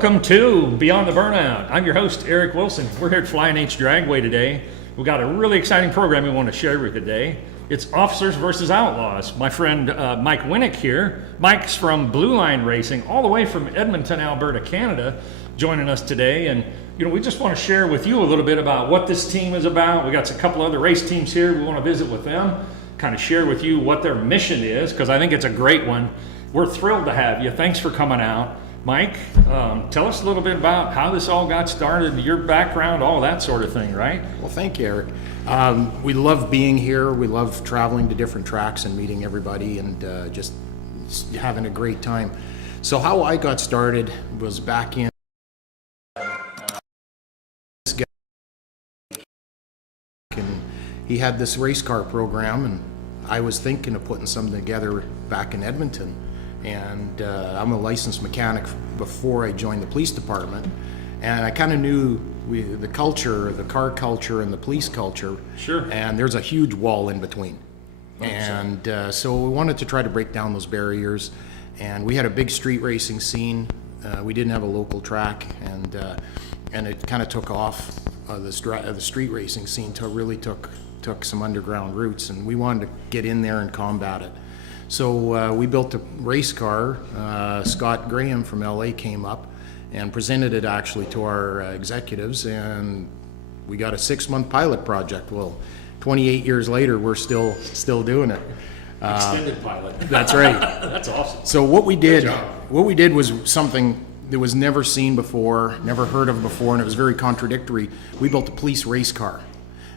Welcome to Beyond the Burnout. I'm your host, Eric Wilson. We're here at Flying H Dragway today. We've got a really exciting program we want to share with you today. It's Officers versus Outlaws. My friend Mike Winnick here. Mike's from Blue Line Racing, all the way from Edmonton, Alberta, Canada, joining us today. And we just want to share with you a little bit about what this team is about. We got a couple other race teams here. We want to visit with them, kind of share with you what their mission is, because I think it's a great one. We're thrilled to have you. Thanks for coming out. Mike, tell us a little bit about how this all got started, your background, all that sort of thing, right? Well, thank you, Eric. We love being here. We love traveling to different tracks and meeting everybody and just having a great time. So how I got started was back in and he had this race car program, and I was thinking of putting something together back in Edmonton. And I'm a licensed mechanic before I joined the police department, and I kind of knew the culture, the car culture and the police culture. Sure. And there's a huge wall in between. 100%. And so we wanted to try to break down those barriers, and we had a big street racing scene. We didn't have a local track, and it kind of took off. The street racing scene really took some underground roots, and we wanted to get in there and combat it. So we built a race car. Scott Graham from LA came up and presented it actually to our executives, and we got a 6-month pilot project. Well, 28 years later, we're still doing it. Extended pilot. That's right. That's awesome. So what we did was something that was never seen before, never heard of before, and it was very contradictory. We built a police race car,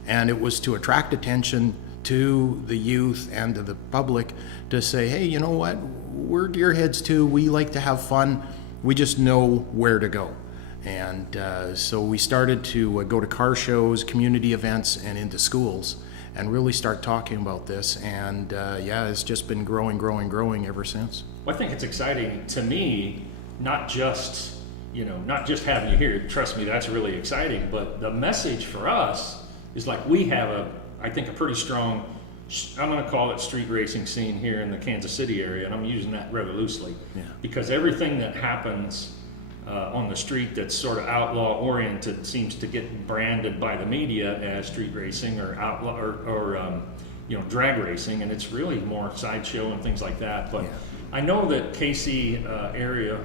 and it was to attract attention to the youth and to the public to say, hey, you know what, we're gearheads too, we like to have fun, we just know where to go. And so we started to go to car shows, community events, and into schools, and really start talking about this. And it's just been growing ever since. Well, I think it's exciting to me, not just having you here. Trust me, that's really exciting. But the message for us is like we have I think a pretty strong, I'm going to call it street racing scene here in the Kansas City area, and I'm using that rather loosely. Yeah. Because everything that happens on the street that's sort of outlaw oriented seems to get branded by the media as street racing or outlaw or drag racing, and it's really more sideshow and things like that. But I know that KC area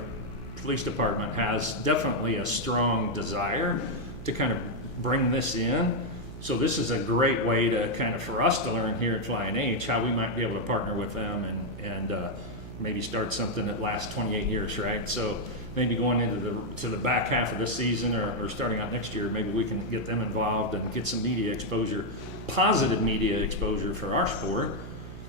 police department has definitely a strong desire to kind of bring this in. So this is a great way to for us to learn here at Flying H how we might be able to partner with them and maybe start something that lasts 28 years, right? So maybe going into the back half of this season or starting out next year, maybe we can get them involved and get some media exposure, positive media exposure for our sport.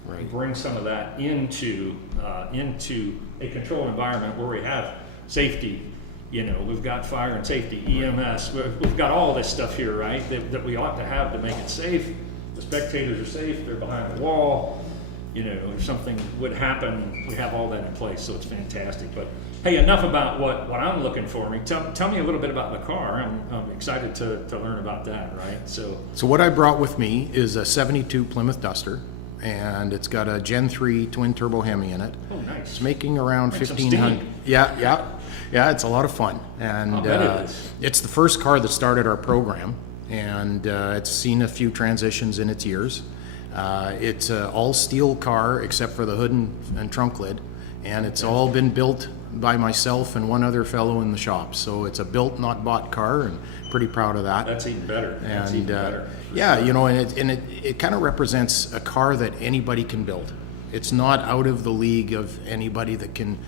Right. Bring some of that into a controlled environment where we have safety. We've got fire and safety, EMS, we've got all this stuff here, right, that we ought to have to make it safe. The spectators are safe, they're behind the wall. If something would happen, we have all that in place, so it's fantastic. But hey, enough about what I'm looking for. Tell me a little bit about the car. I'm excited to learn about that, right? So what I brought with me is a 72 Plymouth Duster, and it's got a Gen 3 twin turbo Hemi in it. Oh, nice. It's making around Make some 1,500. steam. Yeah, it's a lot of fun, and it's the first car that started our program, and it's seen a few transitions in its years. It's an all steel car except for the hood and trunk lid, and it's all been built by myself and one other fellow in the shop. So it's a built, not bought car, and pretty proud of that. That's even better. That's even better. Yeah, and it kind of represents a car that anybody can build. It's not out of the league of anybody that can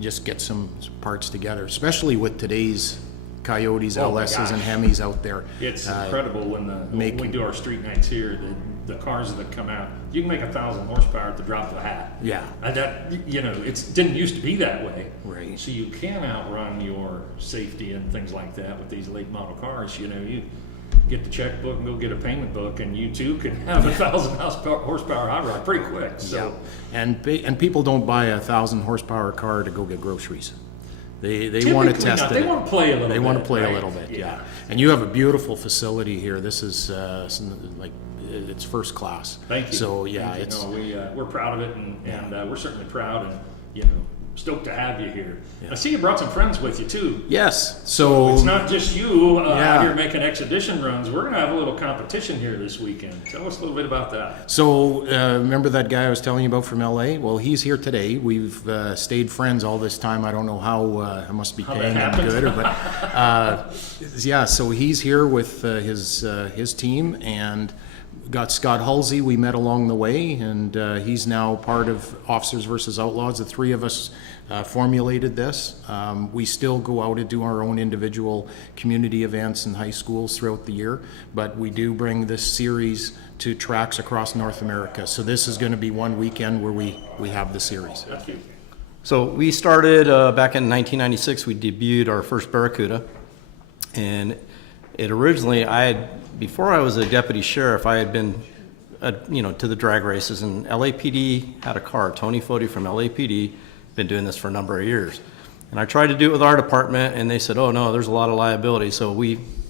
just get some parts together, especially with today's Coyotes, LSs, and Hemis out there. It's incredible when we do our street nights here, the cars that come out, you can make 1,000 horsepower at the drop of a hat. Yeah. It didn't used to be that way. Right. So you can outrun your safety and things like that with these late model cars. You get the checkbook and go get a payment book, and you too can have 1,000 horsepower hot rod pretty quick. So, and people don't buy a 1,000 horsepower car to go get groceries. They want to test it. They want to play a little bit. They want to play right? a little bit, yeah. And you have a beautiful facility here. This is it's first class. Thank you. So we're proud of it, and we're certainly proud. And stoked to have you here. I see you brought some friends with you too. Yes. So It's not just you Yeah. out here making exhibition runs. We're going to have a little competition here this weekend. Tell us a little bit about that. So, remember that guy I was telling you about from LA? Well, he's here today. We've stayed friends all this time. I don't know how, I must be How that paying him happened. good, yeah, so he's here with his team, and got Scott Halsey we met along the way, and he's now part of Officers versus Outlaws. The three of us formulated this. We still go out and do our own individual community events in high schools throughout the year, but we do bring this series to tracks across North America. So this is going to be one weekend where we have the series. That's you. So we started back in 1996. We debuted our first Barracuda, and it originally, before I was a deputy sheriff, I had been, to the drag races, and LAPD had a car. Tony Foti from LAPD, been doing this for a number of years, and I tried to do it with our department, and they said, "Oh no, there's a lot of liability." So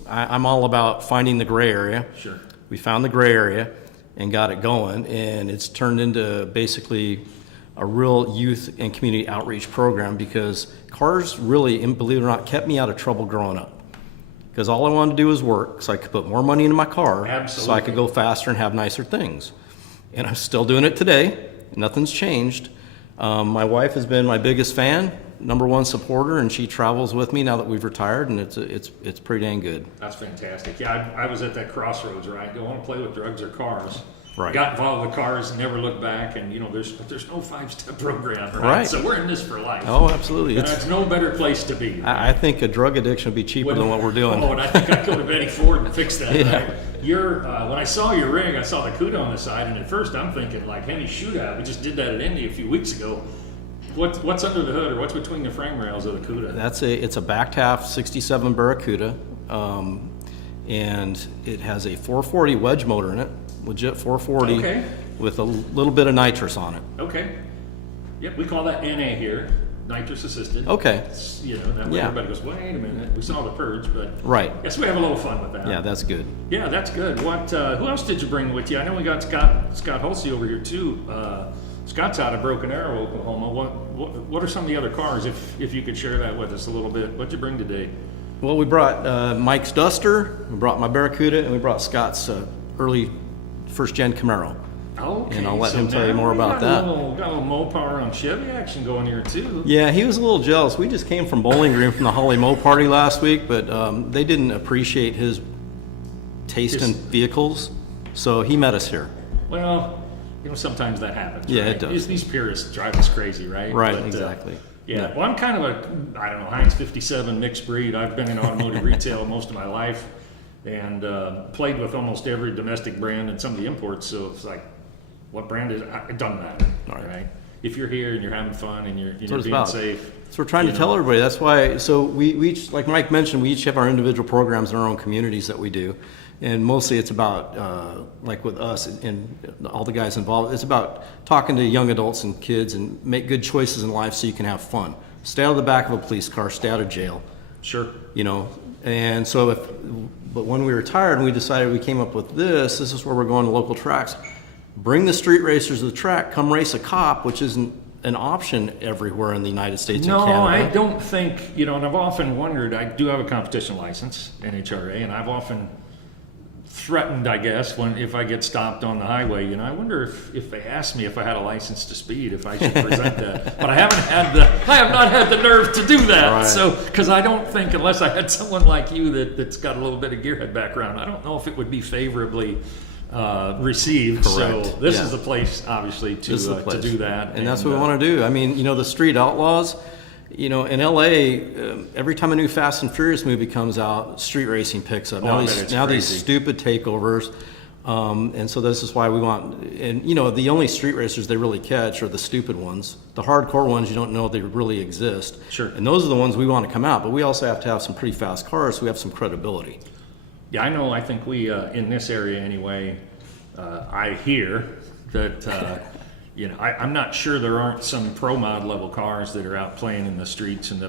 I'm all about finding the gray area. Sure. We found the gray area and got it going, and it's turned into basically a real youth and community outreach program, because cars really, and believe it or not, kept me out of trouble growing up. Because all I wanted to do was work, so I could put more money into my car, Absolutely. so I could go faster and have nicer things. And I'm still doing it today. Nothing's changed. My wife has been my biggest fan, #1 supporter, and she travels with me now that we've retired, and it's pretty dang good. That's fantastic. Yeah, I was at that crossroads, right? Do I want to play with drugs or cars? Right. Got involved with cars and never looked back, and there's no 5-step program, right? Right. So we're in this for life. Oh, absolutely. And it's no better place to be. I think a drug addiction would be cheaper than what we're doing. Oh, and I think I'd go to Betty Ford and fix that. Yeah. Right? When I saw your rig, I saw the CUDA on the side, and at first I'm thinking like Henny Shootout. We just did that at Indy a few weeks ago. What's under the hood, or what's between the frame rails of the CUDA? It's a backed half 67 Barracuda, and it has a 440 wedge motor in it, legit 440, Okay. with a little bit of nitrous on it. Okay. Yep, we call that NA here, nitrous assisted. Okay. It's, that way Yeah. everybody goes, wait a minute, we saw the purge, but Right. yes, we have a little fun with that. Yeah, that's good. Yeah, that's good. Who else did you bring with you? I know we got Scott Halsey over here too. Scott's out of Broken Arrow, Oklahoma. What are some of the other cars, if you could share that with us a little bit? What'd you bring today? Well, we brought Mike's Duster, we brought my Barracuda, and we brought Scott's early first-gen Camaro. Okay, And I'll let so him tell you now more we about got that. a little Mopar on Chevy action going here too. Yeah, he was a little jealous. We just came from Bowling Green from the Holly Mo party last week, but they didn't appreciate his taste in vehicles, so he met us here. Well, sometimes that happens. Yeah, right? it does. These purists drive us crazy, right? Right, But, exactly. Yeah, well, I'm kind of Heinz 57 mixed breed. I've been in automotive retail most of my life, and played with almost every domestic brand and some of the imports. So it's like, what brand is it? It doesn't matter, right? If you're here and you're having fun and you're being safe. So we're trying to tell everybody. That's why. So we each, like Mike mentioned, we each have our individual programs in our own communities that we do, and mostly it's about like with us and all the guys involved. It's about talking to young adults and kids and make good choices in life so you can have fun. Stay out of the back of a police car. Stay out of jail. Sure. And so but when we retired and we decided we came up with this is where we're going to local tracks. Bring the street racers to the track. Come race a cop, which isn't an option everywhere in the United States and Canada. No, I don't think, and I've often wondered, I do have a competition license, NHRA, and I've often threatened, I guess, if I get stopped on the highway, I wonder if they ask me if I had a license to speed, if I should present that. But I have not had the nerve to do that. Right. So, because I don't think, unless I had someone like you that's got a little bit of gearhead background, I don't know if it would be favorably received. Correct. So this Yeah. is the place, obviously, to do that. And that's what we want to do. I mean, the Street Outlaws, in LA, every time a new Fast and Furious movie comes out, street racing picks up. Oh, Now these stupid takeovers. And so this is why we want, and the only street racers they really catch are the stupid ones. The hardcore ones, you don't know they really exist. Sure. And those are the ones we want to come out, but we also have to have some pretty fast cars so we have some credibility. Yeah, I know. I think we, in this area anyway, I hear that, I'm not sure there aren't some pro mod level cars that are out playing in the streets and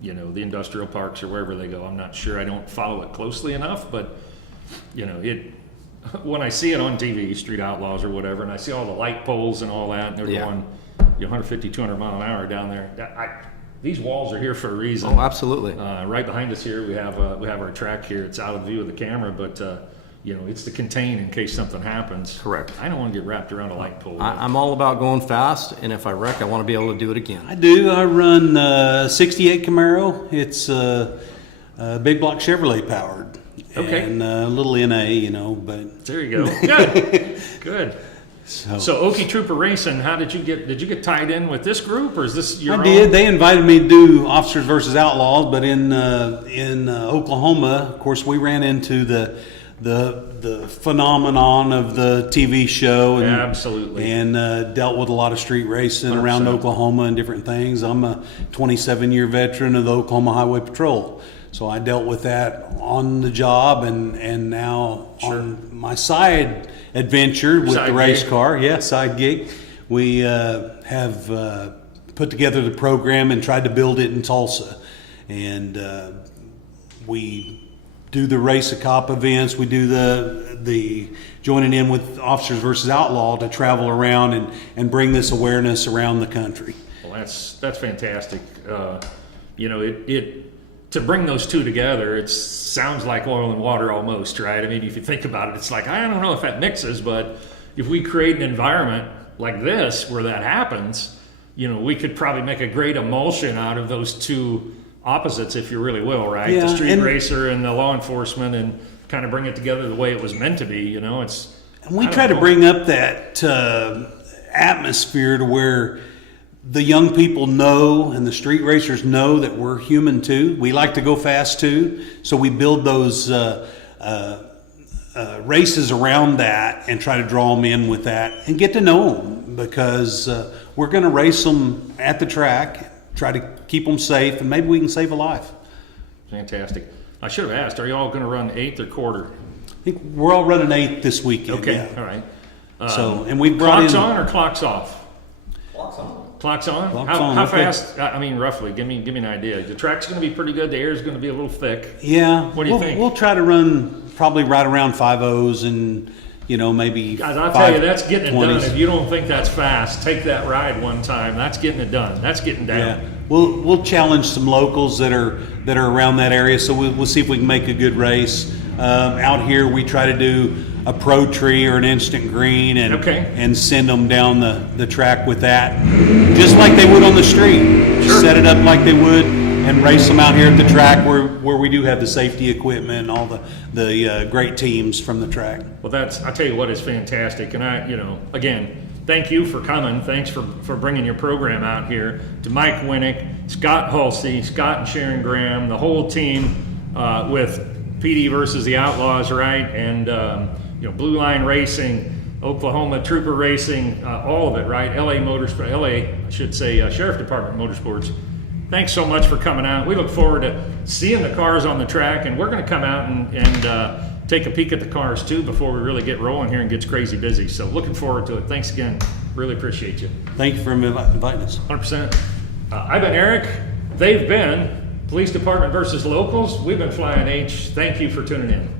the industrial parks or wherever they go. I'm not sure. I don't follow it closely enough, but, when I see it on TV, Street Outlaws or whatever, and I see all the light poles and all that, and they're going, 150, 200 mile an hour down there. These walls are here for a reason. Oh, absolutely. Right behind us here, we have our track here. It's out of view of the camera, but it's to contain in case something happens. Correct. I don't want to get wrapped around a light pole. I'm all about going fast, and if I wreck, I want to be able to do it again. I do. I run 68 Camaro. It's big block Chevrolet powered. Okay. And a little NA, but. There you go. Good. Good. So Oh. Okie Trooper Racing, how did you get tied in with this group, or is this your own? I did. They invited me to do Officers versus Outlaws, but in Oklahoma, of course, we ran into the phenomenon of the TV show, and Absolutely. and dealt with a lot of street racing around 100%. Oklahoma and different things. I'm a 27-year veteran of the Oklahoma Highway Patrol, so I dealt with that on the job, and now on my side adventure with Side the race gig. car, side gig, we have put together the program and tried to build it in Tulsa, and we do the race a cop events. We do the joining in with Officers versus Outlaw to travel around and bring this awareness around the country. Well, that's fantastic. It to bring those two together, it sounds like oil and water almost, right? I mean, if you think about it, it's like, I don't know if that mixes, but if we create an environment like this where that happens, we could probably make a great emulsion out of those two opposites, if you really will, right? Yeah, the street and- racer and the law enforcement, and kind of bring it together the way it was meant to be. It's. And we I don't try to know. bring up that atmosphere to where the young people know and the street racers know that we're human too. We like to go fast too, so we build those races around that and try to draw them in with that and get to know them, because we're going to race them at the track, try to keep them safe, and maybe we can save a life. Fantastic. I should have asked, are you all going to run eighth or quarter? I think we're all running 8th this weekend. Okay, yeah. all right. So, and we brought Clocks in on or clocks off? Clock's on. Clocks on? Clocks how on, how okay. fast? I mean, roughly. Give me an idea. The track's going to be pretty good. The air's going to be a little thick. Yeah. What do you think? We'll try to run probably right around 5.0s and, maybe Guys, I'll tell you, that's getting it done. 5:20s. If you don't think that's fast, take that ride one time. That's getting it done. That's getting down. Yeah. We'll challenge some locals that are around that area, so we'll see if we can make a good race. Out here, we try to do a pro tree or an instant green and send them down the track with that, just like they would on the street. Sure. Set it up like they would and race them out here at the track where we do have the safety equipment and all the great teams from the track. Well, I tell you what is fantastic. And again, thank you for coming. Thanks for bringing your program out here. To Mike Winnick, Scott Hulsey, Scott and Sharon Graham, the whole team with PD versus the Outlaws, right? And, Blue Line Racing, Oklahoma Trooper Racing, all of it, right? Sheriff Department Motorsports. Thanks so much for coming out. We look forward to seeing the cars on the track, and we're going to come out and take a peek at the cars too before we really get rolling here and gets crazy busy. So looking forward to it. Thanks again. Really appreciate you. Thank you for inviting us. 100%. I've been Eric. They've been Police Department versus Locals. We've been Flying H. Thank you for tuning in.